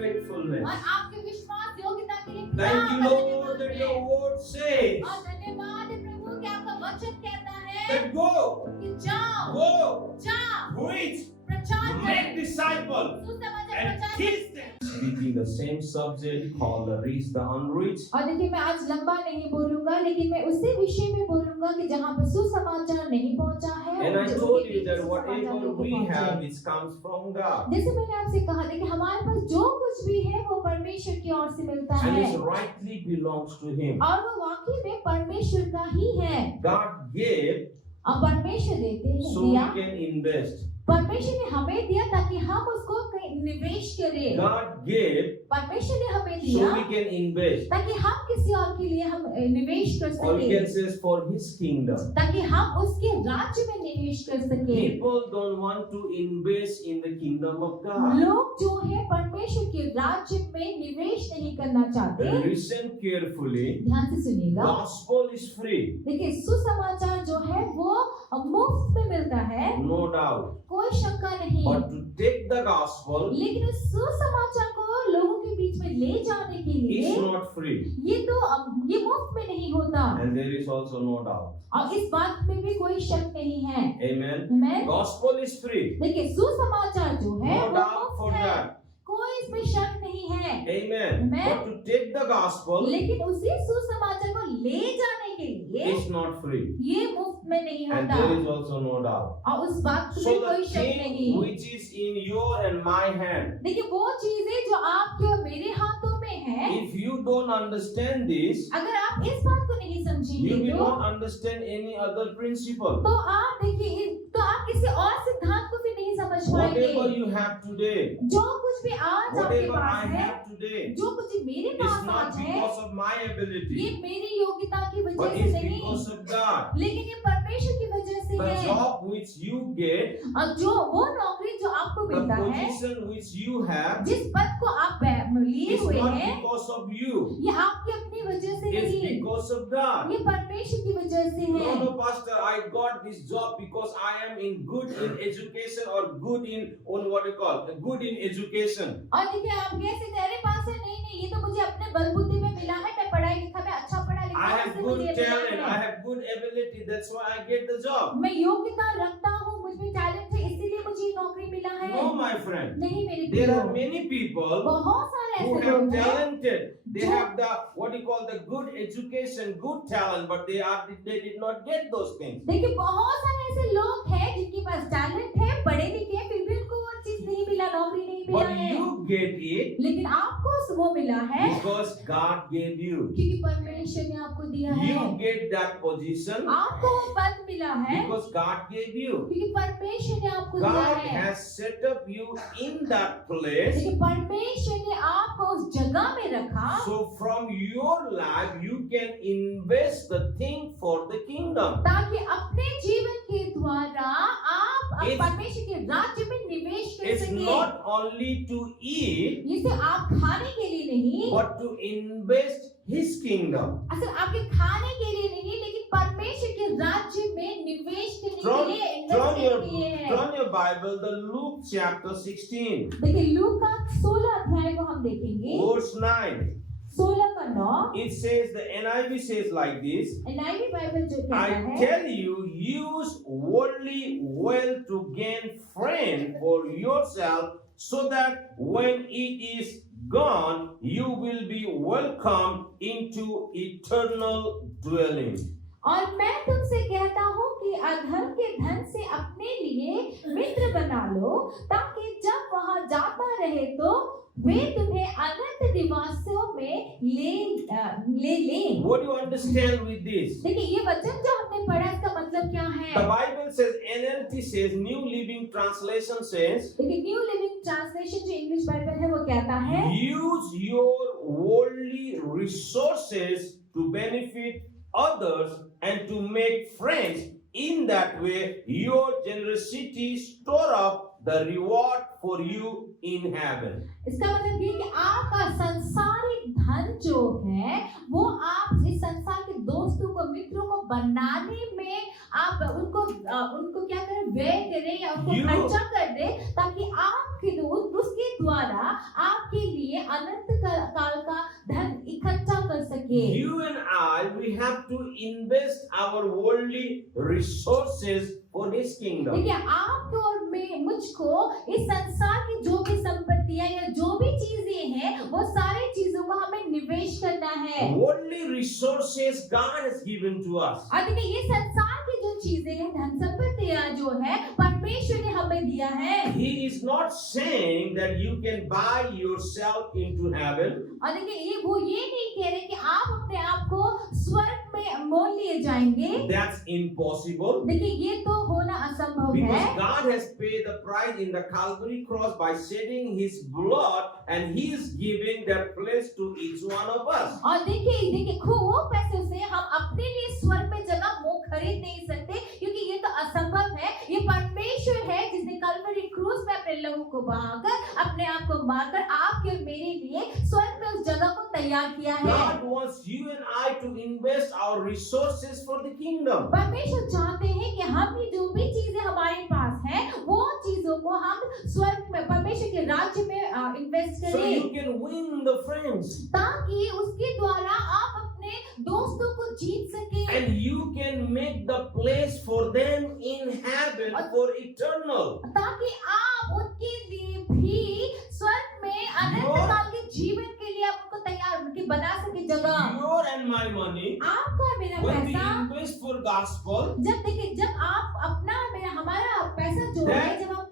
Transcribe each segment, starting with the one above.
faithfulness. और आपके विश्वास योग्यता के लिए Thank you, Lord, that your word says और धन्यवाद है प्रभु कि आपका वचन कहता है that go, कि जाओ go, preach, प्रचार make करो disciples, सुसमाचार and प्रचार teach them. Speaking the same subject called the reach the unreached. और देखिए मैं आज लंबा नहीं बोलूंगा लेकिन मैं उसी विषय में बोलूंगा कि जहाँ पर सुसमाचार नहीं पहुंचा है And I उनके told you बीच that सुसमाचार whatever नहीं we पहुंचे। have, it comes from God. जैसे मैंने आपसे कहा था कि हमारे पास जो कुछ भी है वो परमेश्वर की ओर से मिलता And है it rightly belongs to Him. और वो वाकई में परमेश्वर का ही है God gave और परमेश्वर देते हैं so दिया we can invest. परमेश्वर ने हमें दिया ताकि हम उसको कहीं निवेश करें God gave परमेश्वर ने हमें so दिया we can invest. ताकि हम किसी और के लिए हम निवेश कर Or we सके can say for His kingdom. ताकि हम उसके राज्य में निवेश कर सके People don't want to invest in the kingdom of God. लोग जो है परमेश्वर के राज्य में निवेश नहीं करना चाहते Listen carefully. ध्यान से सुनिएगा Gospel is free, देखिए सुसमाचार जो है वो मुफ्त में मिलता है no doubt. कोई शंका नहीं But to take the gospel लेकिन उस सुसमाचार को लोगों के बीच में ले जाने के लिए is not free. ये मुफ्त में नहीं होता And there is also no doubt. और इस बात में भी कोई शक नहीं है Amen. Amen? Gospel is free. देखिए सुसमाचार जो है No वो doubt for मुफ्त है that. कोई इसमें शक नहीं है Amen. Amen. But to take the gospel लेकिन उसी सुसमाचार को ले जाने के लिए is not free. ये मुफ्त में नहीं And होता there is also no doubt. और उस बात में So कोई the शक thing नहीं which is in your and my hand, देखिए वो चीजें जो आपके और मेरे हाथों में है if you don't understand this, अगर आप इस बात को नहीं you समझेंगे will not understand any other principle. तो आप देखिए तो आप किसी और सिद्धांत को भी नहीं समझ पाएंगे Whatever you have today, जो कुछ भी आज आपके whatever पास I है have today, जो कुछ मेरे is पास not आज है because of my ये ability, मेरी योग्यता की but वजह से it's नहीं because of God. लेकिन ये परमेश्वर की वजह से The है job which you get, और जो वो नौकरी जो आपको the मिलता है position which you have, जिस पद को आप लिए is हुए not हैं because of you. ये आपकी अपनी वजह से It's नहीं because of God. ये परमेश्वर की वजह से है No, Pastor, I got this job because I am in good in education or good in on what you call good in education. और देखिए आप कैसे तेरे पास है नहीं ये तो मुझे अपने बलबूते में मिला है मैं पढ़ाई लिखा में अच्छा पढ़ा लिखा I हूं, have इसलिए good मुझे मिला talent. I है have good ability. That's why I get the job. मैं योग्यता रखता हूँ मुझ में टैलेंट है इसीलिए मुझे ये नौकरी मिला है No, my friend. नहीं मेरे There are प्रियो many people बहुत सारे who ऐसे have लोग हैं talented. They जो- have the what you call the good education, good talent, but they did not get those things. देखिए बहुत सारे ऐसे लोग हैं जिनके पास टैलेंट है पढ़े लिखे हैं फिर भी उनको वो चीज नहीं मिला नौकरी नहीं मिला But है you get it लेकिन आपको वो मिला है because God gave you. क्योंकि परमेश्वर ने आपको दिया है You get that position आपको वो पद मिला है because God gave you. क्योंकि परमेश्वर ने आपको दिया God है has set up you in that place. लेकिन परमेश्वर ने आपको उस जगह में रखा So from your life you can invest the thing for the kingdom. ताकि अपने जीवन के द्वारा आप It's- परमेश्वर के राज्य में निवेश कर It's सके not only to eat ये सिर्फ आप खाने के लिए नहीं but to invest His kingdom. असल आपके खाने के लिए नहीं लेकिन परमेश्वर के राज्य में निवेश करने के Turn, लिए turn इन्वेस्ट your के लिए है turn your Bible, the Luke chapter 16, देखिए लूक का 16 अध्याय को हम देखेंगे verse 9. 16 का 9 It says, the NIV says like this. NIV Bible जो कहता I है tell you, use worldly wealth to gain friend for yourself, so that when it is gone, you will be welcomed into eternal dwelling. और मैं तुमसे कहता हूँ कि अधर्म के धन से अपने लिए मित्र बना लो ताकि जब वहां जाता रहे तो वे तुम्हें अनंत निवासों में ले What do you understand with this? देखिए ये वचन जो हमने पढ़ा इसका मतलब क्या The है Bible says, NLT says, New Living Translation says, देखिए न्यू लिविंग ट्रांसलेशन जो इंग्लिश बाइबल है वो कहता है use your worldly resources to benefit others and to make friends. In that way, your generosity store up the reward for you in heaven. इसका मतलब ये कि आपका संसारिक धन जो है वो आप इस संसार के दोस्तों को मित्रों को बनाने में आप उनको क्या करें व्यय करें या उनको खर्चा कर दे ताकि आपके उसके द्वारा आप आपके लिए अनंत काल का धन इकट्ठा कर सके। You and I, we have to invest our worldly resources for His kingdom. देखिए आपको और मैं मुझको इस संसार की जो भी संपत्तियां या जो भी चीजें हैं वो सारी चीजों को हमें निवेश करना है। Worldly resources God has given to us. और देखिए ये संसार की जो चीजें हैं धन संपत्तियां जो है परमेश्वर ने हमें दिया है। He is not saying that you can buy yourself into heaven. और देखिए वो ये नहीं कह रहे कि आप अपने आप को स्वर्ग में मोल लिए जाएंगे। That's impossible. देखिए ये तो होना असंभव Because है। God has paid the price in the Calvary cross by shedding His blood, and He is giving that place to each one of us. और देखिए वो पैसे से हम अपने लिए स्वर्ग में जगह वो खरीद नहीं सकते क्योंकि ये तो असंभव है। ये परमेश्वर है जिसने कलवरी क्रूस में अपने लहू को बहाकर अपने आप को मारकर आपके और मेरे लिए स्वर्ग में उस जगह को तैयार किया है। God wants you and I to invest our resources for the kingdom. परमेश्वर चाहते हैं कि हम ये जो भी चीजें हमारे पास हैं वो चीजों को हम स्वर्ग में परमेश्वर के राज्य में इन्वेस्ट So करें you can win the friends. ताकि उसके द्वारा आप अपने दोस्तों को जीत सके And you can make the place for them in heaven for eternal. ताकि आप उनके लिए भी स्वर्ग में अनंत काल के जीवन के लिए आप उनको तैयार उनकी बना सके जगह। Your and my money, आपका और मेरा when we पैसा invest for gospel, जब आप अपना मेरा हमारा पैसा जो है जब हम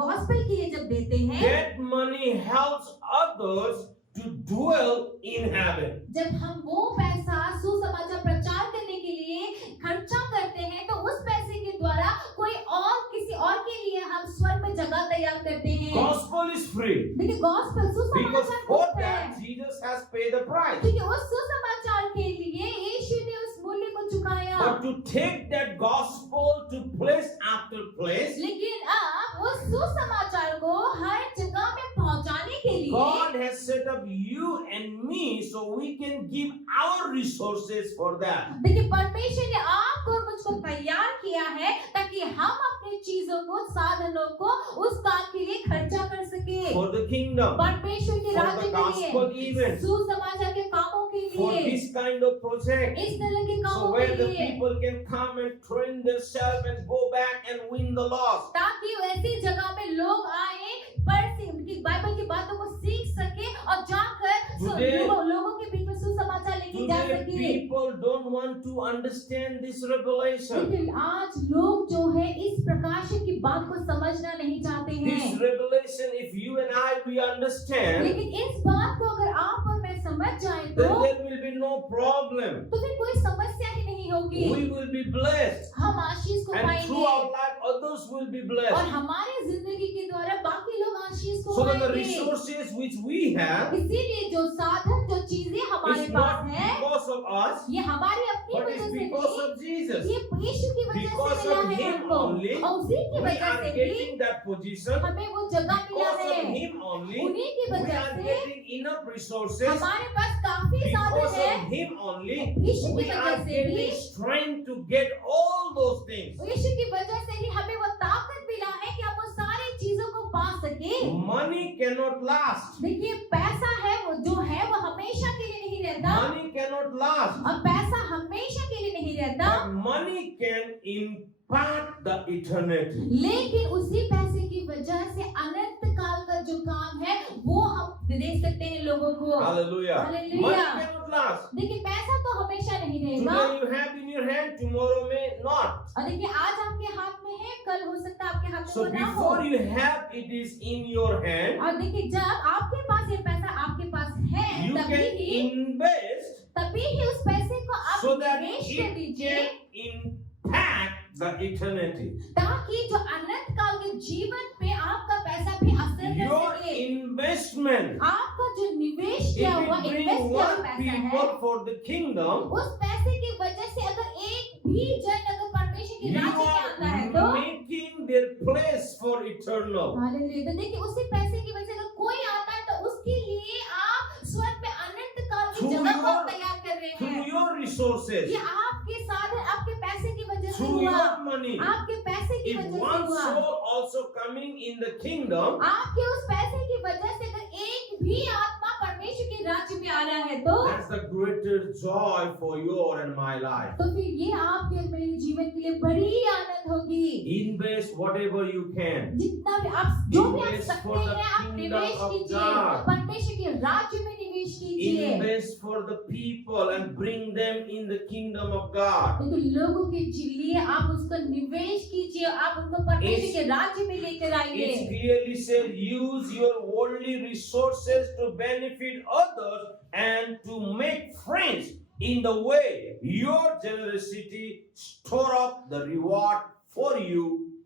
गॉस्पेल के लिए जब देते हैं that money helps others to dwell in heaven. जब हम वो पैसा सुसमाचार प्रचार करने के लिए खर्चा करते हैं तो उस पैसे के द्वारा कोई और किसी और के लिए हम स्वर्ग में जगह तैयार करते हैं। Gospel is free देखिए गॉस्पेल because सुसमाचार for मुफ्त है that Jesus has paid the price. क्योंकि उस सुसमाचार के लिए यीशु ने उस मूल्य को चुकाया। But to take that gospel to place after place, लेकिन अब उस सुसमाचार को हर जगह में पहुंचाने के लिए God has set up you and me so we can give our resources for that. देखिए परमेश्वर ने आपको और मुझको तैयार किया है ताकि हम अपनी चीजों को साधनों को उस काम के लिए खर्चा कर सके For the kingdom, परमेश्वर के for राज्य the के gospel लिए event, सुसमाचार के कामों के for लिए this kind of project. इस तरह के So कामों where के the लिए people can come and train themselves and go back and win the lost. ताकि ऐसी जगह में लोग आए पढ़ उनकी बाइबल की बातों को सीख सके और जाकर Today- लोगों के बीच में सुसमाचार लेके जा Today सके। people don't want to understand this revelation. लेकिन आज लोग जो है इस प्रकाशन की बात को समझना नहीं चाहते This हैं। revelation, if you and I we understand, लेकिन इस बात को अगर आप और मैं समझ जाए तो then there will be no problem. फिर कोई समस्या ही नहीं होगी। We will be blessed, हम आशीष को and through पाएंगे our life others will be और blessed. हमारे जिंदगी के द्वारा बाकी लोग आशीष को So that the पाएंगे। resources which we have इसीलिए जो साधन जो चीजें हमारे is पास not है because of us, ये हमारी अपनी but वजह it's से because नहीं, of Jesus. ये यीशु की वजह Because से मिला of है him हमको only, और उसी की We वजह are से भी getting that position. हमें वो जगह मिला Because है। of him only, उन्हीं की we वजह are से getting enough resources. हमारे पास काफी साधन Because है। of him only, यीशु की we वजह are से भी getting strength to get all those things. यीशु की वजह से ही हमें वो ताकत मिला है कि हम वो सारी चीजों को पा सके। Money cannot last. देखिए पैसा है वो जो है वो हमेशा के लिए नहीं रहता Money cannot last. और पैसा हमेशा के लिए नहीं रहता But money can impart the eternity. लेकिन उसी पैसे की वजह से अनंत काल का जो काम है वो हम दे सकते हैं लोगों को। Hallelujah. Hallelujah. Money cannot last. देखिए पैसा तो हमेशा नहीं रहेगा Today you have in your hand, tomorrow may not. और देखिए आज आपके हाथ में है कल हो सकता है आपके हाथ में So वो ना हो। before you have it is in your hand, और देखिए जब आपके पास ये पैसा आपके पास है you can invest तभी ही उस पैसे को आप so that निवेश कर it दीजिए can impact the eternity. ताकि जो अनंत काल के जीवन पे आपका पैसा भी असर कर Your सके। investment, आपका जो निवेश if किया हुआ it इन्वेस्ट brings किया हुआ one पैसा है people for the kingdom, उस पैसे की वजह से अगर एक भी जन अगर परमेश्वर के you राज्य में आता है तो are making their place for eternal. Hallelujah. तो देखिए उसी पैसे की वजह से अगर कोई आता है तो उसके लिए आप स्वर्ग में अनंत काल की Through जगह को your- तैयार कर रहे Through हैं। your resources, ये आपके साधन आपके पैसे की वजह से through हुआ your money, आपके पैसे की if वजह से one हुआ soul also coming in the kingdom, आपके उस पैसे की वजह से अगर एक भी आत्मा परमेश्वर के राज्य में आ रहा है तो that's the greater joy for your and my life. तो फिर ये आपके और मेरे जीवन के लिए बड़ी आनंद होगी। Invest whatever you can. जितना भी आप जो भी आप Invest सकते for the हैं आप kingdom निवेश of कीजिए, God. परमेश्वर के राज्य में निवेश कीजिए। Invest for the people and bring them in the kingdom of God. तो लोगों के लिए आप उसका निवेश कीजिए, आप उनको परमेश्वर के राज्य में लेकर आइए। It's clearly said, use your worldly resources to benefit others and to make friends. In the way your generosity store up the reward for you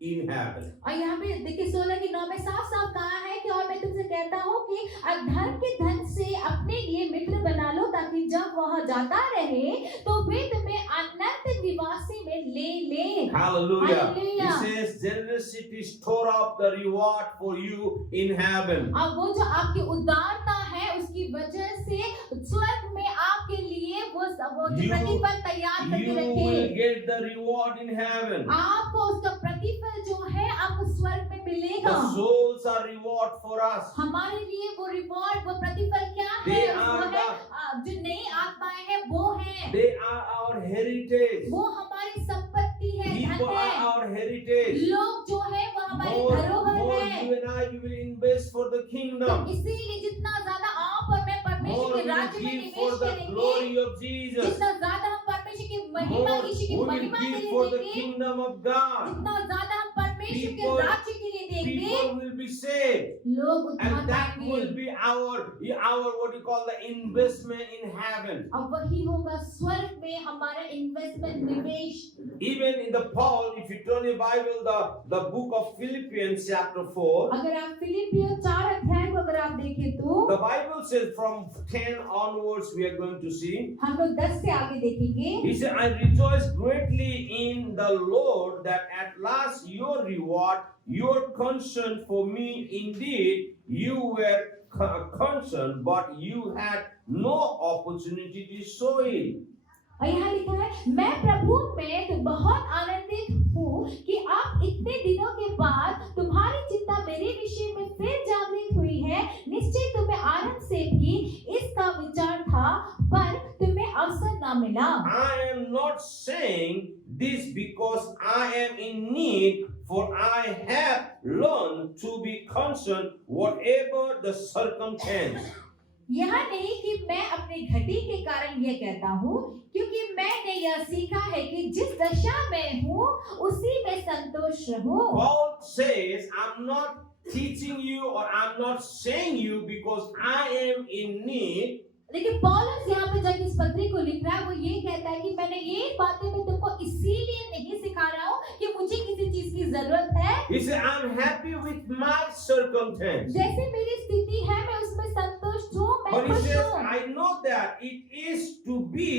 in heaven. और यहाँ पे देखिए 16 की 9 में साफ साफ कहा है कि और मैं तुमसे कहता हूँ कि अधर्म के धन से अपने लिए मित्र बना लो ताकि जब वह जाता रहे तो वे तुम्हें अनंत निवासी में ले ले। Hallelujah. Hallelujah. It says generosity store up the reward for you in heaven. अब वो जो आपकी उदारता है उसकी वजह से स्वर्ग में आपके लिए वो जो प्रतिफल तैयार करके You रखे। will get the reward in heaven. आपको उसका प्रतिफल जो है आपको स्वर्ग में मिलेगा। The souls are reward for us. हमारे लिए वो रिवॉर्ड वो प्रतिफल क्या है? They वो are है जो नई आत्माएं हैं वो है, They are our heritage. वो हमारी संपत्ति है, People धन are है। our heritage. लोग जो है वो हमारी More धरोहर है। you and I, we will invest for the तो kingdom. इसीलिए जितना ज्यादा आप और मैं परमेश्वर More के we will राज्य में give for निवेश the करेंगे, glory of Jesus. जितना ज्यादा हम परमेश्वर की More महिमा we यीशु की will महिमा के give लिए for the देंगे, kingdom of God. जितना ज्यादा हम परमेश्वर के People- राज्य के लिए देंगे, People will be saved. लोग उद्धार And that पाएंगे। will be our what you call the investment in heaven. अब वही होगा स्वर्ग में हमारा इन्वेस्टमेंट निवेश। Even in the Paul, if you turn your Bible, the book of Philippians chapter 4, अगर आप फिलिपियों 4 अध्याय को अगर आप देखें तो the Bible says from 10 onwards we are going to see. हम लोग 10 से आगे देखेंगे। He said, I rejoice greatly in the Lord that at last your reward, your concern for me, indeed, you were concerned, but you had no opportunity to show it. और यहाँ लिखा है मैं प्रभु में तो बहुत आनंदित हूँ कि आप इतने दिनों के बाद तुम्हारी चिंता मेरे विषय में फिर जागृत हुई है। निश्चय तुम्हें आरंभ से भी इसका विचार था पर तुम्हें अवसर न मिला। I am not saying this because I am in need, for I have learned to be concerned whatever the circumstance. यह नहीं कि मैं अपने घटी के कारण यह कहता हूँ, क्योंकि मैंने यह सीखा है कि जिस दशा में हूँ उसी में संतोष रहूं। Paul says, I'm not teaching you or I'm not saying you because I am in need. लेकिन पौलुस यहाँ पे जब इस पत्री को लिख रहा है वो ये कहता है कि मैंने ये बातें मैं तुमको इसीलिए नहीं सिखा रहा हूँ कि मुझे किसी चीज की जरूरत है। He said, I'm happy with my circumstance. जैसे मेरी स्थिति है मैं उसमें संतुष्ट हूँ, मैं But he खुश says, हूँ। I know that it is to be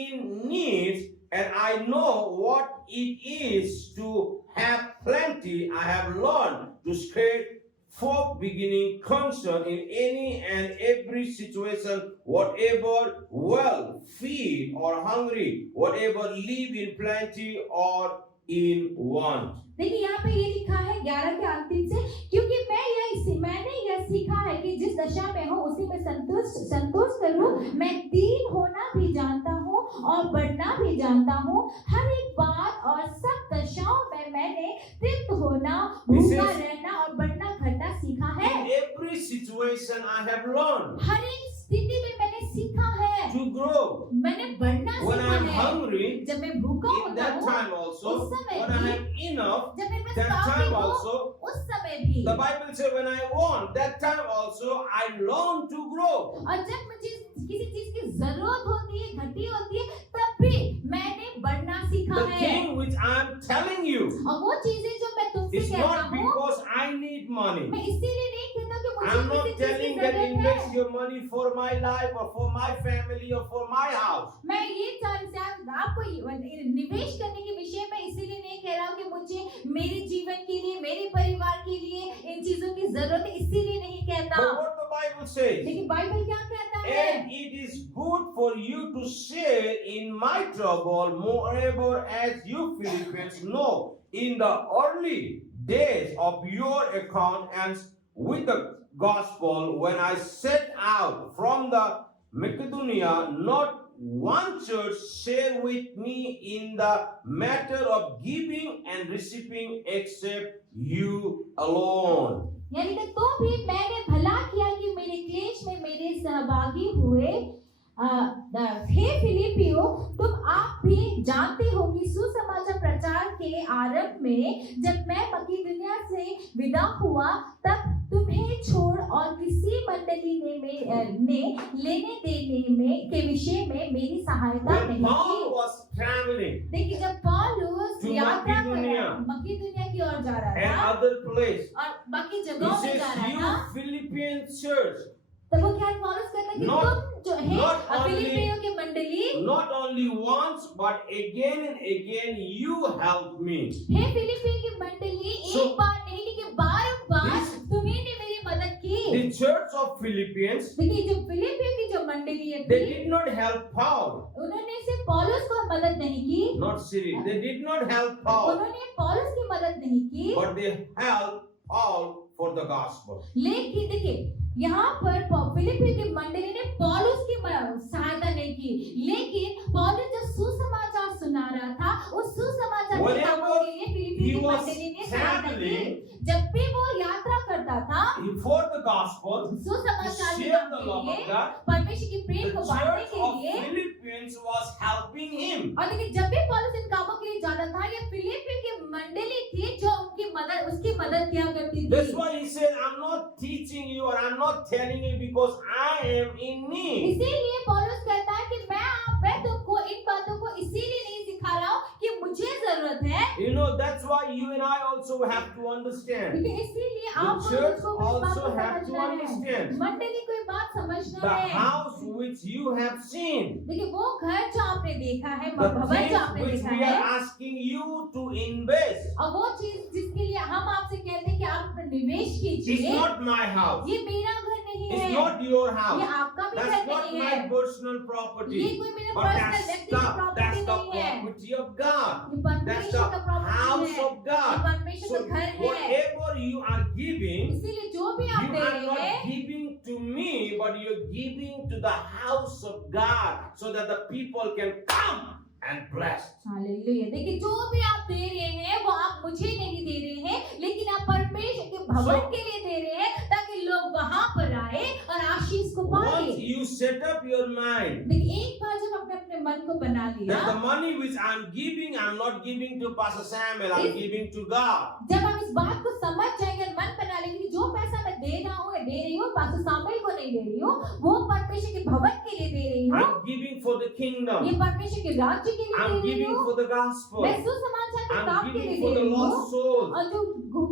in need, and I know what it is to have plenty. I have learned to skate for beginning concern in any and every situation, whatever well, feed or hungry, whatever live in plenty or in want. देखिए यहाँ पे ये लिखा है 11 के अंतिम से, क्योंकि मैंने यह सीखा है कि जिस दशा में हूँ उसी में संतोष करूँ। मैं दीन होना भी जानता हूँ और बढ़ना भी जानता हूँ। हर एक बात और सब दशाओं में मैंने तृप्त होना, भूखा रहना और बढ़ना घटना सीखा है। In every situation I have learned हर एक स्थिति में मैंने सीखा है to grow. मैंने बढ़ना When सीखा I am है। hungry, जब मैं भूखा in होता that हूँ time also, उस समय when I भी, have enough, जब मेरे पास that काफी time हो also, उस समय भी, the Bible says when I want, that time also I long to grow. और जब मुझे किसी चीज की जरूरत होती है, घटी होती है, तब भी मैंने बढ़ना सीखा The है। thing which I am telling you और वो चीजें जो मैं तुमसे is कहता not हूँ, because I need money. मैं इसीलिए नहीं कहता कि मुझे I'm किसी not चीज की telling that जरूरत invest है। your money for my life or for my family or for my house. मैं ये आपको निवेश करने के विषय में इसीलिए नहीं कह रहा हूँ कि मुझे मेरे जीवन के लिए, मेरे परिवार के लिए इन चीजों की जरूरत है, इसीलिए नहीं कहता। But what the Bible says, लेकिन बाइबल क्या कहता है? and it is good for you to share in my trouble, moreover, as you Philippians know, in the early days of your account and with the gospel, when I set out from the Macedonia, not one church shared with me in the matter of giving and receiving except you alone. यानी कि तो भी मैंने भला किया कि मेरे क्लेश में मेरे सहभागी हुए। हे फिलिपियो, तुम आप भी जानते हो कि सुसमाचार प्रचार के आरंभ में जब मैं मकीदुनिया से विदा हुआ तब तुम्हें छोड़ और किसी मंडली ने लेने देने में के विषय में मेरी सहायता When नहीं Paul की। was traveling देखिए जब पौलुस to यात्रा कर Macedonia मकीदुनिया की ओर जा रहा and था other place, और बाकी he जगहों में says, जा रहा you था, Philippian church, तब वो क्या पौलुस कहता है कि Not- तुम जो है not only- फिलिपियों की मंडली, not only once but again and again you helped me. हे फिलिपियों की मंडली, So- एक बार नहीं लेकिन बारंबार This- तुम्ही ने मेरी मदद की। The church of Philippians, देखिए जो फिलिपियों की जो मंडली है they did not help Paul, उन्होंने सिर्फ पौलुस को मदद नहीं की, not Cyril. They did not help Paul, उन्होंने पौलुस की मदद नहीं की, but they helped Paul for the gospel. लेकिन देखिए यहाँ पर फिलिपियों की मंडली ने पौलुस की सहायता नहीं की, लेकिन पौलुस जो सुसमाचार सुना रहा था उस सुसमाचार के Whenever कामों के लिए फिलिपियों he की was मंडली ने सहायता traveling, की। जब भी वो यात्रा करता था For the gospel, to सुसमाचार के share काम the के love of लिए, God, परमेश्वर की the प्रेम को बांटने church के of लिए, Philippians was helping him. और लेकिन जब भी पौलुस इन कामों के लिए जाता था ये फिलिपियों की मंडली थी जो उसकी मदद किया करती That's थी। why he said, I'm not teaching you or I'm not telling you because I am in need. इसीलिए पौलुस कहता है कि मैं तुमको इन बातों को इसीलिए नहीं सिखा रहा हूँ कि मुझे जरूरत है, You know, that's why you and I also have to understand. क्योंकि इसीलिए The आप church को इस बात also को have to समझना है, understand. मंडली को ये बात समझना The है। house which you have seen, देखिए वो घर जो आपने देखा है, the भवन things जो आपने which देखा we है, are asking you to invest, और वो चीज जिसके लिए हम आपसे कहते हैं कि आप निवेश it's कीजिए, not my house. ये मेरा घर नहीं It's है, not your ये house. आपका भी That's घर not नहीं my है, personal ये property. कोई मेरा But पर्सनल that's व्यक्तिगत the प्रॉपर्टी नहीं है, property of God. ये That's परमेश्वर the का प्रॉपर्टी house है, of ये God. परमेश्वर So का घर है। whatever you are giving, इसीलिए जो भी आप you दे are रहे not हैं, giving to me, but you're giving to the house of God so that the people can come and bless. Hallelujah. देखिए जो भी आप दे रहे हैं वो आप मुझे नहीं दे रहे हैं, लेकिन आप परमेश्वर के भवन के लिए दे रहे हैं ताकि लोग वहां पर आए और आशीष को Once पाए। you set up your mind देखिए एक बार जब आपने अपने मन को बना लिया, that the money which I'm giving, I'm not giving to Pastor Samuel, I'm giving to God. जब हम इस बात को समझ जाएंगे और मन बना लेंगे कि जो पैसा मैं दे रहा हूँ या दे रही हूँ पास्टर सामुएल को नहीं दे रही हूँ, वो परमेश्वर के भवन के लिए दे रही हूँ, I'm giving for the ये kingdom. परमेश्वर के राज्य के लिए I'm दे रही giving हूँ, for the gospel. मैं सुसमाचार के काम I'm के लिए giving दे for the रही हूँ, lost souls. और जो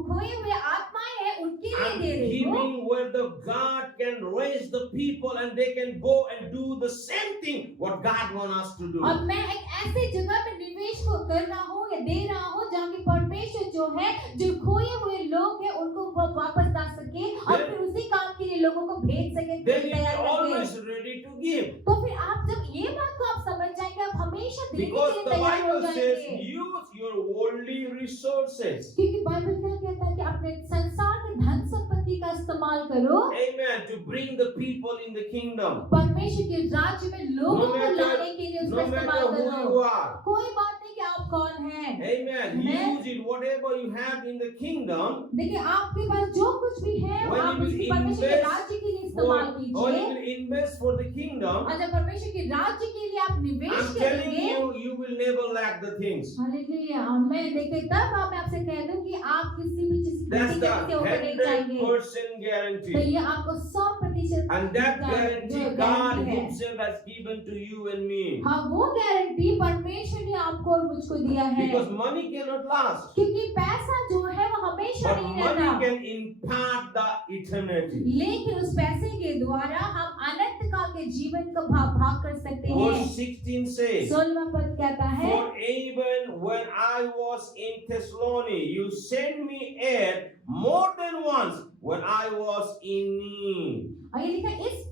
खोए हुए आत्माएं हैं उनके लिए I'm दे रही हूँ। giving where the God can raise the people and they can go and do the same thing what God wants us to do. और मैं एक ऐसे जगह पे निवेश को कर रहा हूँ या दे रहा हूँ जहाँ की परमेश्वर जो है जो खोए हुए लोग हैं उनको वो वापस ला सके और फिर उसी काम के लिए लोगों को भेज सके, Then you तैयार are करके। always ready to give. तो फिर आप जब ये बात को आप समझ जाएंगे आप हमेशा देने के Because लिए the तैयार हो Bible says जाएंगे, use your worldly resources. क्योंकि बाइबल क्या कहता है कि अपने संसार के धन संपत्ति का इस्तेमाल करो Amen. To bring the people in the kingdom. परमेश्वर के राज्य में लोगों No को matter- लाने के लिए उसका No matter इस्तेमाल who करो। you are. कोई बात नहीं कि आप कौन हैं, Amen. Amen. Use it whatever you have in the kingdom. देखिए आपके पास जो कुछ भी है वो When आप you will उसकी परमेश्वर के invest राज्य के लिए For, इस्तेमाल or you कीजिए, will invest for the kingdom. और जब परमेश्वर के राज्य के लिए आप निवेश I'm telling करेंगे, you, you will never lack the things. Hallelujah, आमीन। देखिए तब मैं आपसे कह दूं कि आप किसी भी चीज That's किसी the से ऊपर नहीं जाएंगे, 100% तो guarantee. ये आपको 100% And that guarantee जो God गारंटी है, Himself has given to you and me. हाँ वो गारंटी परमेश्वर ने आपको और मुझको दिया है, Because money cannot last. क्योंकि पैसा जो है वो हमेशा But नहीं money रहता, can impart the eternity. लेकिन उस पैसे के द्वारा हम अनंत काल के जीवन को भाग कर सकते हैं। Verse 16 says, 16वां पद कहता है, For even when I was in Thessaloniki, you sent me aid more than once when I was in need. और ये लिखा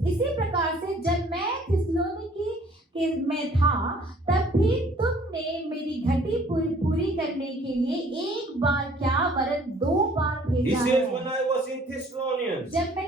इसी प्रकार से जब मैं थिस्सलुनीकि के में था तब भी तुमने मेरी घटी पूरी करने के लिए एक बार क्या वरन 2 बार He भेजा says, है। when I was in Thessalonians, जब मैं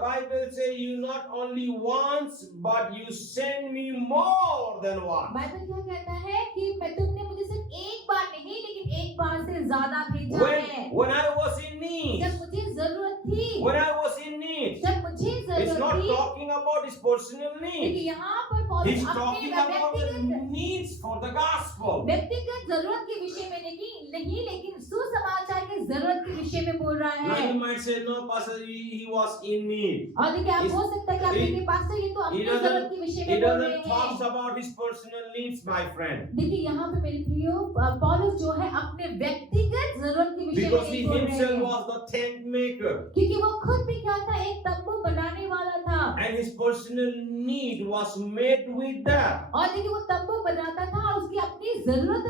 Bible says you not only once, but you send me more than once. Bible क्या कहता है कि तुमने मुझे सिर्फ एक बार नहीं लेकिन एक बार से ज्यादा भेजा है। When I was in need, जब मुझे जरूरत थी, when I was in need, जब मुझे it's जरूरत not थी, talking about his personal लेकिन needs. यहाँ पर He's पौलुस talking अपने about the व्यक्तिगत needs for the gospel. व्यक्तिगत जरूरत के विषय में नहीं लेकिन सुसमाचार के जरूरत के विषय में बोल रहा Now है। you might say, no, Pastor, he was in need. और देखिए आप He's- हो सकता है कि आप he- देखिए पास्टर ये तो अपनी he doesn't- जरूरत के विषय He में बोल रहे doesn't talk हैं। about his personal needs, my friend. देखिए यहाँ पे मेरे प्रियो पौलुस जो है अपने व्यक्तिगत जरूरत के विषय में Because he नहीं बोल रहे himself हैं, was the tent maker. क्योंकि वो खुद भी क्या था, एक तंबू बनाने वाला था। And his personal need was met with that. और देखिए वो तंबू बनाता था और उसकी अपनी जरूरत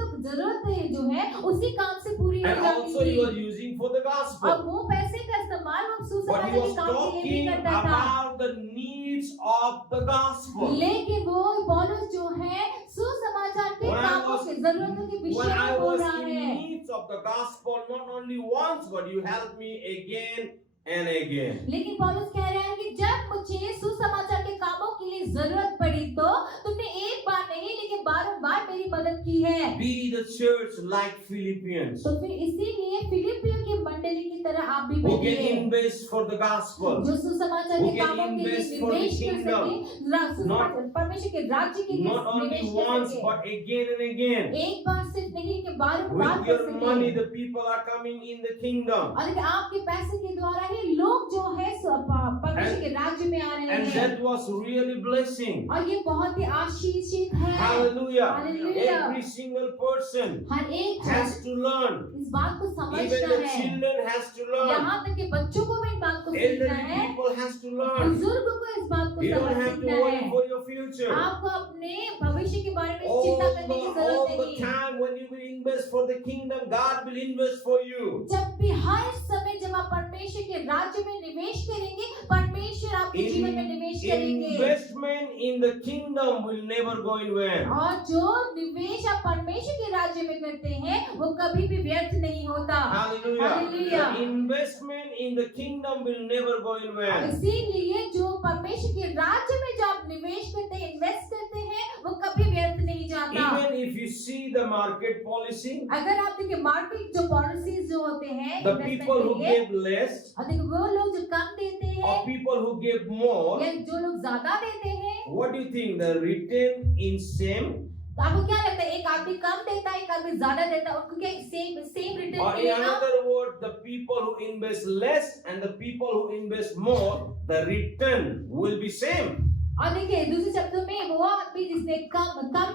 जो है उसी काम से पूरी हो And जाती also he थी। was using for the और gospel. वो पैसे का इस्तेमाल वो But सुसमाचार he के was काम के लिए भी talking करता था। about the needs of the gospel. लेकिन वो पौलुस जो है सुसमाचार के When I कामों was- के जरूरतों के When विषय I में बोल was रहा in है। needs of the gospel, not only once, but you helped me again and again. लेकिन पौलुस कह रहा है कि जब मुझे सुसमाचार के कामों के लिए जरूरत पड़ी तो तुमने एक बार नहीं लेकिन बारंबार मेरी मदद की है। Be the church like Philippians, तो फिर इसीलिए फिलिपियों की मंडली की तरह आप भी who can बनिए, invest for the gospel. जो सुसमाचार Who के can कामों के लिए invest for the निवेश कर kingdom. सके, परमेश्वर के राज्य के लिए Not only निवेश कर once, सके। but again and again. एक बार सिर्फ नहीं कि बारंबार With कर your money, सके। the people are coming in the kingdom. और देखिए आपके पैसे के द्वारा ही लोग जो है परमेश्वर के राज्य में आ रहे And हैं that was really blessing. और ये बहुत ही आशीषित है। Hallelujah. Hallelujah. Every single person हर एक has to learn. इस बात को Even समझना the है। children has to learn. यहाँ तक कि बच्चों को भी इन बात को सीखना Elderly है, people has to learn. बुजुर्गों को इस बात को You don't have to सीखना worry है। for your future. आपको अपने भविष्य के बारे में All चिंता the, करने की all जरूरत the नहीं। time when you will invest for the kingdom, God will invest for you. जब भी हर समय जब आप परमेश्वर के राज्य में निवेश करेंगे, परमेश्वर आपके जीवन में निवेश करेंगे। Investment in the kingdom will never go in vain. और जो निवेश आप परमेश्वर के राज्य में करते हैं वो कभी भी व्यर्थ नहीं होता। Hallelujah. Hallelujah. The investment in the kingdom will never go in vain. इसीलिए जो परमेश्वर के राज्य में जो आप निवेश करते हैं, इन्वेस्ट करते हैं, वो कभी व्यर्थ नहीं जाता। Even if you see the market policy, अगर आप देखिए मार्केट जो पॉलिसीज जो होते हैं the investment people के who लिए, give less और देखो वो लोग जो कम देते or हैं people who give more, या जो लोग ज्यादा देते हैं, what do you think? The return in same तो आपको क्या लगता है एक आदमी कम देता है, एक आदमी ज्यादा देता है, उनको क्या सेम रिटर्न or in मिलेगा? another word, the people who invest less and the people who invest more, the return will be same. और देखिए दूसरे शब्दों में वो आदमी जिसने कम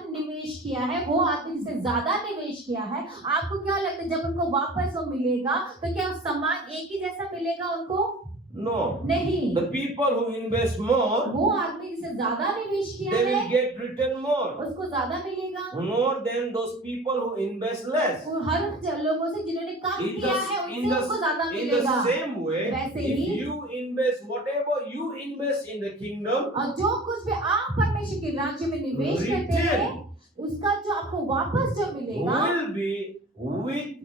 निवेश किया है, वो आदमी जिसने ज्यादा निवेश किया है, आपको क्या लगता है जब उनको वापस वो मिलेगा तो क्या समान एक ही जैसा मिलेगा उनको? No. नहीं, The people who invest more, वो आदमी जिसने ज्यादा निवेश किया they है will get return more. उसको ज्यादा मिलेगा। More than those people who invest less. वो हर लोगों से जिन्होंने कम In किया the, है in उनसे the, उनको ज्यादा in the मिलेगा। same way, वैसे if he you invest whatever you invest in the kingdom, और जो कुछ भी आप परमेश्वर के राज्य में निवेश करते हैं उसका जो आपको वापस जो मिलेगा will be with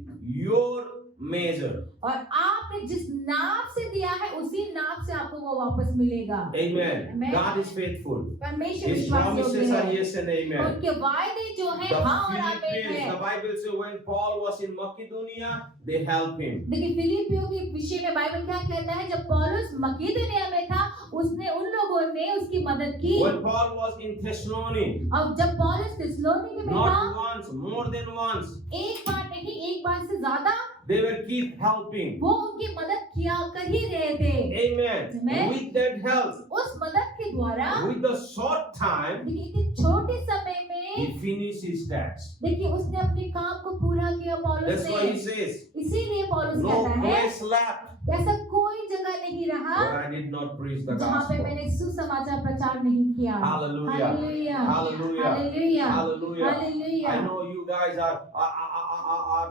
your measure. और आपने जिस नाप से दिया है उसी नाप से आपको वो वापस milega. Amen. Amen. God is faithful. परमेश्वर His विश्वास promises योग्य are है। yes and amen. उनके वायदे जो है The हाँ और आमीन Philippians, है। the Bible says when Paul was in Macedonia, they helped him. देखिए फिलिपियों के विषय में बाइबल क्या कहता है, जब पौलुस मकीदुनिया में था उसने उन लोगों ने उसकी मदद की। When Paul was in Thessaloniki, और जब पौलुस थिस्सलुनीके में था, not once, more than once, एक बार नहीं एक बार से ज्यादा they will keep helping. वो उनकी मदद किया कर ही रहे थे। Amen. Amen. With that help, उस मदद के द्वारा with the short time, देखिए इतने छोटे समय he में finished his task. देखिए उसने अपने काम को पूरा किया पौलुस That's why he ने। says, इसीलिए पौलुस no कहता है place left ऐसा कोई जगह नहीं रहा where I did not preach the जहाँ पे gospel. मैंने सुसमाचार प्रचार नहीं किया। Hallelujah. Hallelujah Hallelujah. Hallelujah Hallelujah. Hallelujah. I know you guys are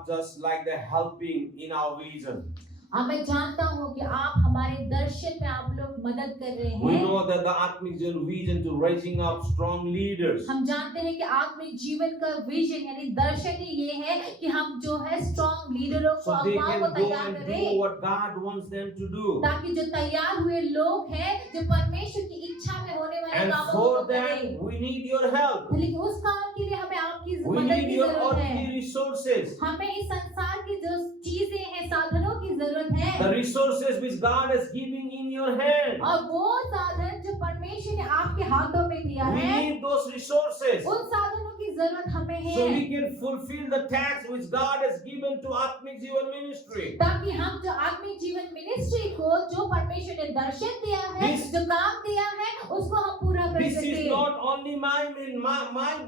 just like the helping in our vision. अब मैं जानता हूँ कि आप हमारे दर्शन में आप लोग मदद कर रहे We हैं। know that the Atmic vision to raising up strong leaders. हम जानते हैं कि आत्मिक जीवन का विजन यानी दर्शन ही ये है कि हम जो है स्ट्रॉन्ग लीडरों को So they अगुवाओं can को go तैयार and do करें, what God wants them to do. ताकि जो तैयार हुए लोग हैं जो परमेश्वर की इच्छा में होने वाले And कामों for को that, करें। we need your help. लेकिन उस काम के लिए हमें आपकी We मदद need की your जरूरत है। earthly resources. हमें इस संसार की जो चीजें हैं साधनों की जरूरत है, The resources which God is giving in your hand. और वो साधन जो परमेश्वर ने आपके हाथों में दिया We है need those resources. उन साधनों की जरूरत हमें है, So we can fulfill the task which God has given to Atmic Jivan Ministry. ताकि हम जो आत्मिक जीवन मिनिस्ट्री को जो परमेश्वर ने दर्शन दिया है, जो काम दिया है, उसको हम पूरा कर This is सके। not only my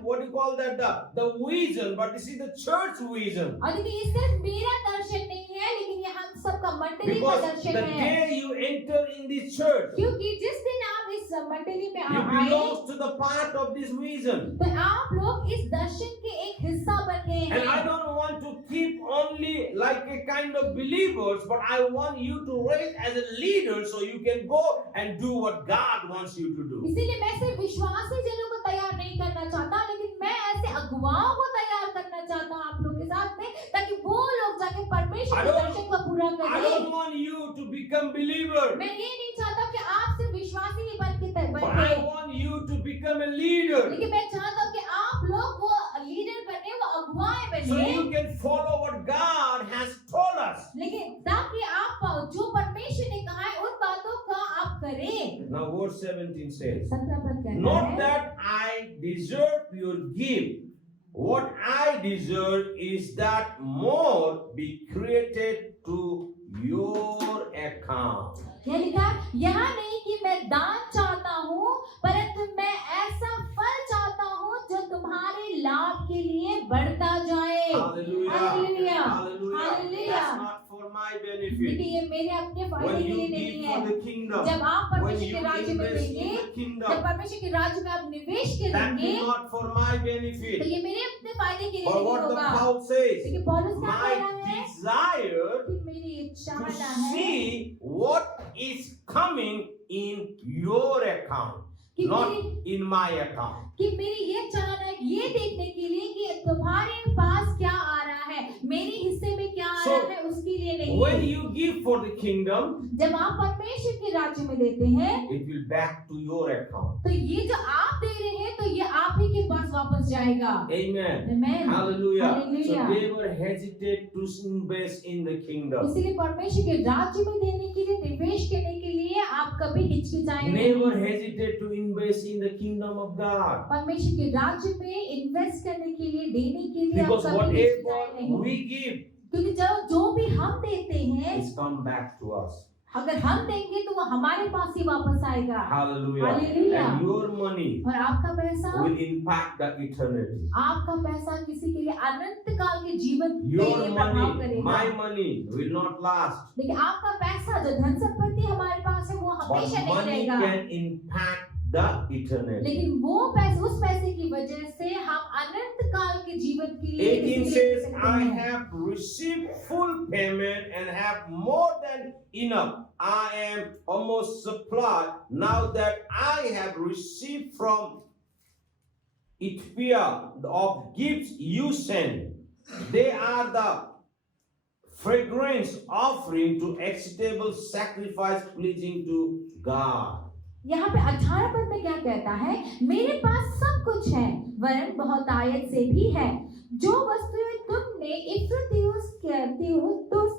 what do you call that, the vision, but this is the church vision. और देखिए ये सिर्फ मेरा दर्शन नहीं है, लेकिन ये हम सबका मंडली का Because दर्शन the है, day you enter in this church, क्योंकि जिस दिन आप इस मंडली में you आए belong to the part of this vision. तो आप लोग इस दर्शन के एक हिस्सा बन गए And I हैं। don't want to keep only like a kind of believers, but I want you to raise as a leader so you can go and do what God wants you to do. इसीलिए मैं सिर्फ विश्वासी जनों को तैयार नहीं करना चाहता, लेकिन मैं ऐसे अगुवाओं को तैयार करना चाहता हूँ आप लोग के साथ में, ताकि वो लोग जाके परमेश्वर के दर्शन को पूरा I करें। don't want you to become believer, मैं ये नहीं चाहता कि आप सिर्फ विश्वासी ही बन के but I want you to become a leader लेकिन मैं चाहता हूँ कि आप लोग वो लीडर बने, वो अगुवाएं so बने, you can follow what God has told us. लेकिन ताकि आप जो परमेश्वर ने कहा है उन बातों का आप करें। Now verse 17 says, 17 पद कहता not है, that I deserve your gift. What I deserve is that more be created to your account. यह लिखा यहाँ नहीं कि मैं दान चाहता हूँ, परंतु मैं ऐसा फल चाहता हूँ जो तुम्हारे लाभ के लिए बढ़ता जाए। Hallelujah. Hallelujah. Hallelujah. Hallelujah. That's not for my benefit. लेकिन ये मेरे अपने फायदे When के you लिए नहीं give है। for the kingdom, जब आप when परमेश्वर you के राज्य में invest देंगे, in the जब kingdom, परमेश्वर के राज्य में आप निवेश that करेंगे, is not for my तो benefit. ये मेरे अपने फायदे के लिए But नहीं what the होगा। Paul says, लेकिन पौलुस क्या कह रहा my है desire कि मेरी इच्छा to है see what is coming in your account, कि not मेरी in my account. कि मेरी ये चाहना है ये देखने के लिए कि तुम्हारे पास क्या आ रहा है, मेरे हिस्से में क्या आ So, रहा है, उसके लिए When नहीं। you give for the kingdom, जब आप परमेश्वर के राज्य में देते हैं, it will back to your account. तो ये जो आप दे रहे हैं तो ये आप ही के पास वापस जाएगा। Amen. Amen. Hallelujah. Hallelujah. So they were hesitant to invest in the kingdom. इसीलिए परमेश्वर के राज्य में देने के लिए, निवेश करने के लिए आप कभी हिचकिचाएंगे Never नहीं। hesitate to invest in the kingdom of God. परमेश्वर के राज्य में इन्वेस्ट करने के लिए, देने के लिए आप Because कभी हिचकिचाए whatever नहीं, we give क्योंकि जो भी हम देते हैं, is come back to us. अगर हम देंगे तो वो हमारे पास ही वापस आएगा। Hallelujah. Hallelujah. And your money और आपका पैसा, will impact the eternity. आपका पैसा किसी के लिए अनंत काल के जीवन पे Your ये प्रभाव money, करेगा। my money will not last. लेकिन आपका पैसा जो धन संपत्ति हमारे पास है वो But हमेशा नहीं money रहेगा, can impact the eternity. लेकिन वो पैसे, उस पैसे की वजह से हम अनंत काल के जीवन के लिए 18 किसी says, ले I सकते हैं। have received full payment and have more than enough. I am almost supplied now that I have received from Ethiopia of gifts you send. They are the fragrance offering to acceptable sacrifice pleasing to God. यहाँ पे 18 पद में क्या कहता है, मेरे पास सब कुछ है, वरन बहुतायत से भी है। जो वस्तुएं तुमने इफ्रातीयुस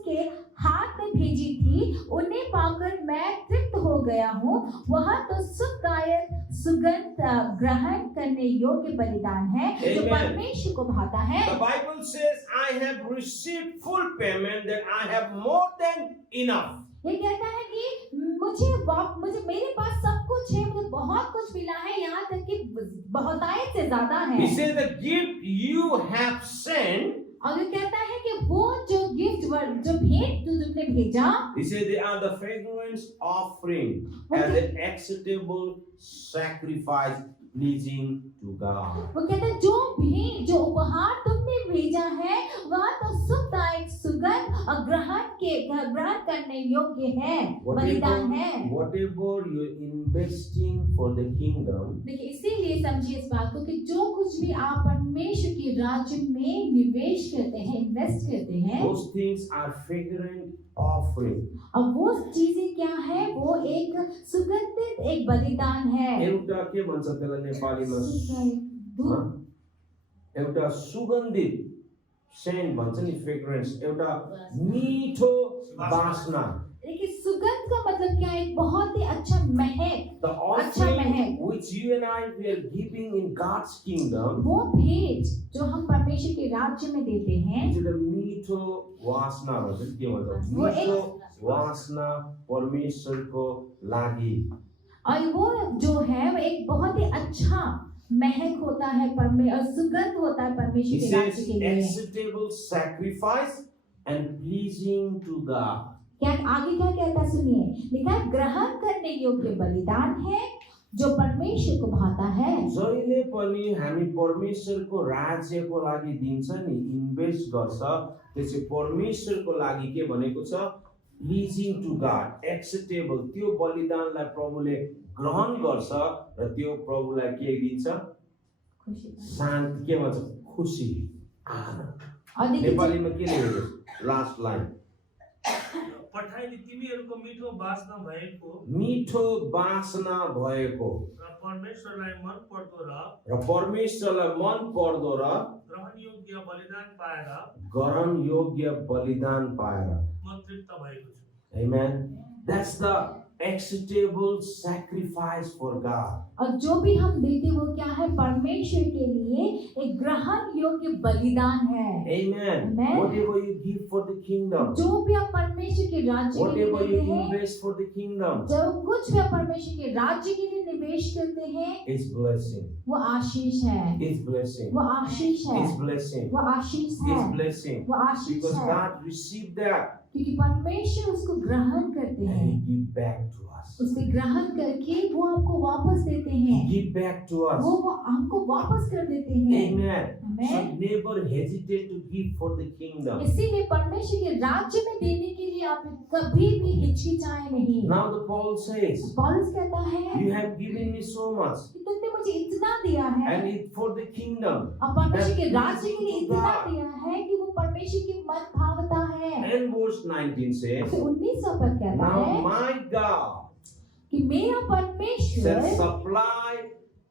के हाथ में भेजी थी, उन्हें पाकर मैं तृप्त हो गया हूँ। वह तो सुखदायक सुगंध ग्रहण करने योग्य बलिदान है, जो Amen. परमेश्वर को भाता है। The Bible says, I have received full payment, that I have more than enough. ये कहता है कि मुझे मेरे पास सब कुछ है, मुझे बहुत कुछ मिला है, यहाँ तक कि बहुतायत से ज्यादा है। He says, the gift you have sent, और ये कहता है कि वो जो गिफ्ट, जो भेंट जो तुमने भेजा, he says they are the fragrance offering as an acceptable sacrifice pleasing to God. वो कहता है जो उपहार तुमने भेजा है वह तो सुखदायक सुगंध और ग्रहण करने योग्य है, बलिदान है। Whatever you're investing for the kingdom, देखिए इसीलिए समझिए इस बात को कि जो कुछ भी आप परमेश्वर के राज्य में निवेश करते हैं, इन्वेस्ट करते हैं, those things are fragrant offering. अब वो चीजें क्या है? वो एक सुगंधित एक बलिदान है। एउटा के भन्छ त्यसलाई नेपालीमा? एउटा सुगन्धित सेन्ट भन्छ नि, फ्रेग्रेन्स, एउटा मिठो बास्ना। देखिए सुगंध का मतलब क्या है? एक बहुत ही अच्छा महक, The offering which you and I we are giving in God's kingdom, वो भेंट जो हम परमेश्वर के राज्य में देते हैं, जो मिठो वासना भन्छ, के भन्छ? वो एक मिठो वासना परमेश्वरको लागि। और वो जो है वो एक बहुत ही अच्छा महक होता है, और सुगंध होता है परमेश्वर के राज्य के लिए। Acceptable sacrifice and pleasing to God. क्या आगे क्या कहता है सुनिए, लिखा है ग्रहण करने योग्य बलिदान है जो परमेश्वर को भाता है। जहिले पनि हामी परमेश्वरको राज्यको लागि दिन्छ नि, इन्भेस्ट गर्छ, त्यसै परमेश्वरको लागि के भनेको छ? Pleasing to God, acceptable. त्यो बलिदानलाई प्रभुले ग्रहण गर्छ र त्यो प्रभुलाई के दिन्छ? शान्ति, के भन्छ? खुसी, आनन्द। नेपालीमा के लेखेको? लास्ट लाइन, पठाइदि तिमीहरूको मिठो बास्ना भएको, मिठो बास्ना भएको र परमेश्वरलाई मन पर्दो र परमेश्वरलाई मन पर्दो र ग्रहण योग्य बलिदान पाएर ग्रहण योग्य बलिदान पाएर म तृप्त भएको छु। Amen. That's the acceptable sacrifice for God. और जो भी हम देते वो क्या है? परमेश्वर के लिए एक ग्रहण योग्य बलिदान है। Amen. Amen. Whatever you give for the kingdom, जो भी आप परमेश्वर के राज्य के लिए whatever you देते हैं, invest for the kingdom, जो कुछ भी आप परमेश्वर के राज्य के लिए निवेश करते हैं, is blessing. वो आशीष है, Is blessing. वो आशीष है, Is blessing. वो आशीष है, Is blessing. वो आशीष Because है, God received that क्योंकि परमेश्वर उसको ग्रहण करते and हैं, He give back to us. उससे ग्रहण करके वो आपको वापस देते हैं, He give back to us. वो हमको वापस कर देते हैं। Amen. So Amen. never hesitate to give for the kingdom. इसीलिए परमेश्वर के राज्य में देने के लिए आप कभी भी हिचकिचाए नहीं। Now the Paul says, पौलुस कहता है you have given me so much, कि तुमने मुझे इतना दिया है, and it for the kingdom. और परमेश्वर के राज्य के लिए इतना दिया है कि वो परमेश्वर की मन भावता है। And verse 19 says, 19 पर कहता now है my God कि मेरा shall परमेश्वर supply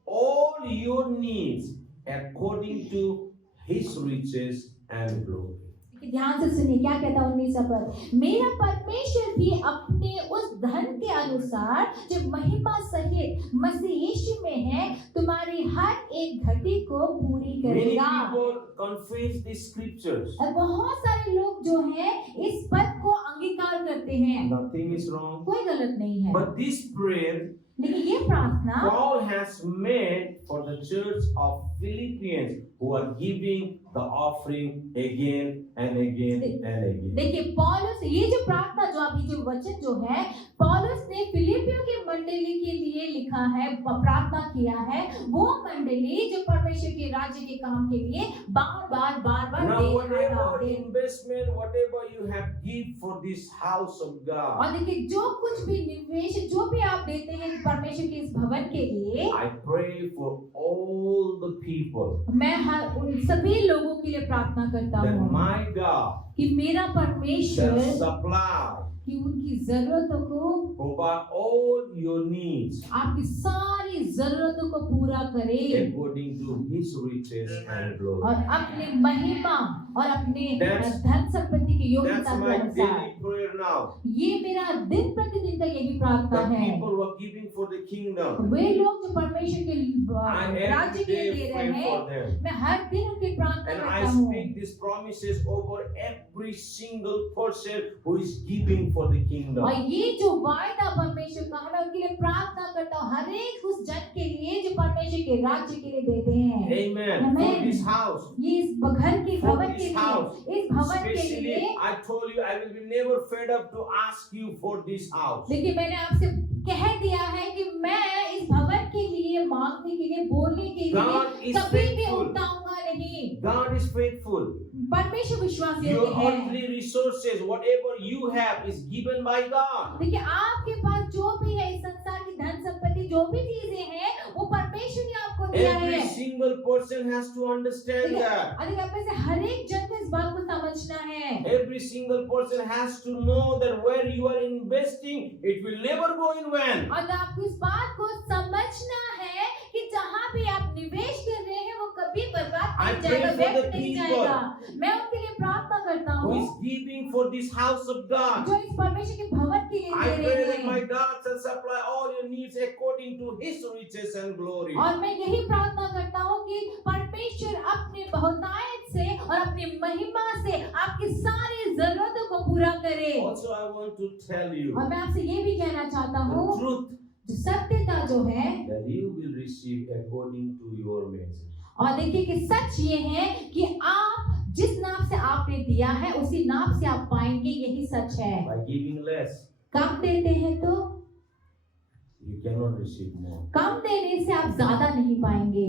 all your needs according to His riches and glory. ध्यान से सुनिए क्या कहता है 19 पर, मेरा परमेश्वर भी अपने उस धन के अनुसार जो महिमा सहित मसीह यीशु में है तुम्हारी हर एक घटी को पूरी Many करेगा। people confess these scriptures. और बहुत सारे लोग जो हैं इस पद को अंगीकार करते हैं, Nothing is wrong. कोई गलत नहीं है, But this prayer लेकिन ये प्रार्थना Paul has made for the church of Philippians who are giving the offering again and again and again. देखिए पौलुस, ये जो प्रार्थना जो अभी जो वचन जो है पौलुस ने फिलिपियों की मंडली के लिए लिखा है, प्रार्थना किया है, वो मंडली जो परमेश्वर के राज्य के काम के लिए बार बार Now दे whatever रहा है। investment, whatever you have give for this house of God, और देखिए जो कुछ भी निवेश जो भी आप देते हैं परमेश्वर के इस भवन के लिए, I pray for all the people मैं हर उन सभी लोगों के लिए प्रार्थना करता that हूँ my God कि मेरा shall परमेश्वर supply, कि उनकी जरूरतों को, provide all your needs आपकी सारी जरूरतों को पूरा करे according to His riches and glory. और अपने महिमा और अपने That's- धन संपत्ति की That's योग्यता के my अनुसार। daily prayer now. ये मेरा दिन प्रतिदिन का यही प्रार्थना The है। people who are giving for the kingdom, वे लोग जो परमेश्वर के I राज्य every के लिए day दे pray रहे for हैं, them. मैं हर दिन उनकी प्रार्थना And I करता हूँ speak these promises over every single person who is giving for the kingdom. और ये जो वायदा परमेश्वर का है मैं उनके लिए प्रार्थना करता हूँ, हर एक उस जन के लिए जो परमेश्वर के राज्य के लिए देते हैं। Amen. Amen. For this house, ये इस घर के For भवन this के house, लिए, इस भवन के especially लिए, I told you I will be never fed up to ask you for this house. देखिए मैंने आपसे कह दिया है कि मैं इस भवन के लिए मांगने के लिए बोझ God is कभी भी faithful. उकताऊंगा नहीं। God is faithful. परमेश्वर विश्वास Your योग्य है। earthly resources, whatever you have, is given by God. देखिए आपके पास जो भी है इस संसार की धन संपत्ति जो भी चीजें हैं वो परमेश्वर ने आपको दिया Every है। single person has to understand that. देखिए आप में से हर एक जन को इस बात को समझना है। Every single person has to know that where you are investing, it will never go in vain. और आपको इस बात को समझना है कि जहाँ भी आप निवेश कर रहे हैं वो कभी बर्बाद I नहीं pray जाएगा, for the व्यर्थ नहीं people जाएगा। मैं उनके लिए प्रार्थना करता Who हूँ is giving for this house of God. जो इस परमेश्वर के भवन के लिए I दे pray रहे that my हैं। God shall supply all your needs according to His riches and glory. और मैं यही प्रार्थना करता हूँ कि परमेश्वर अपने बहुतायत से और अपनी महिमा से आपकी सारी जरूरतों को पूरा करे। Also, I want to tell you और मैं आपसे ये भी कहना चाहता the हूँ truth जो सत्यता जो है that you will receive according to your measure. और देखिए कि सच ये है कि आप जिस नाप से आपने दिया है उसी नाप से आप पाएंगे, यही सच है। By giving less, कम देते हैं तो you cannot receive more. कम देने से आप ज्यादा नहीं पाएंगे।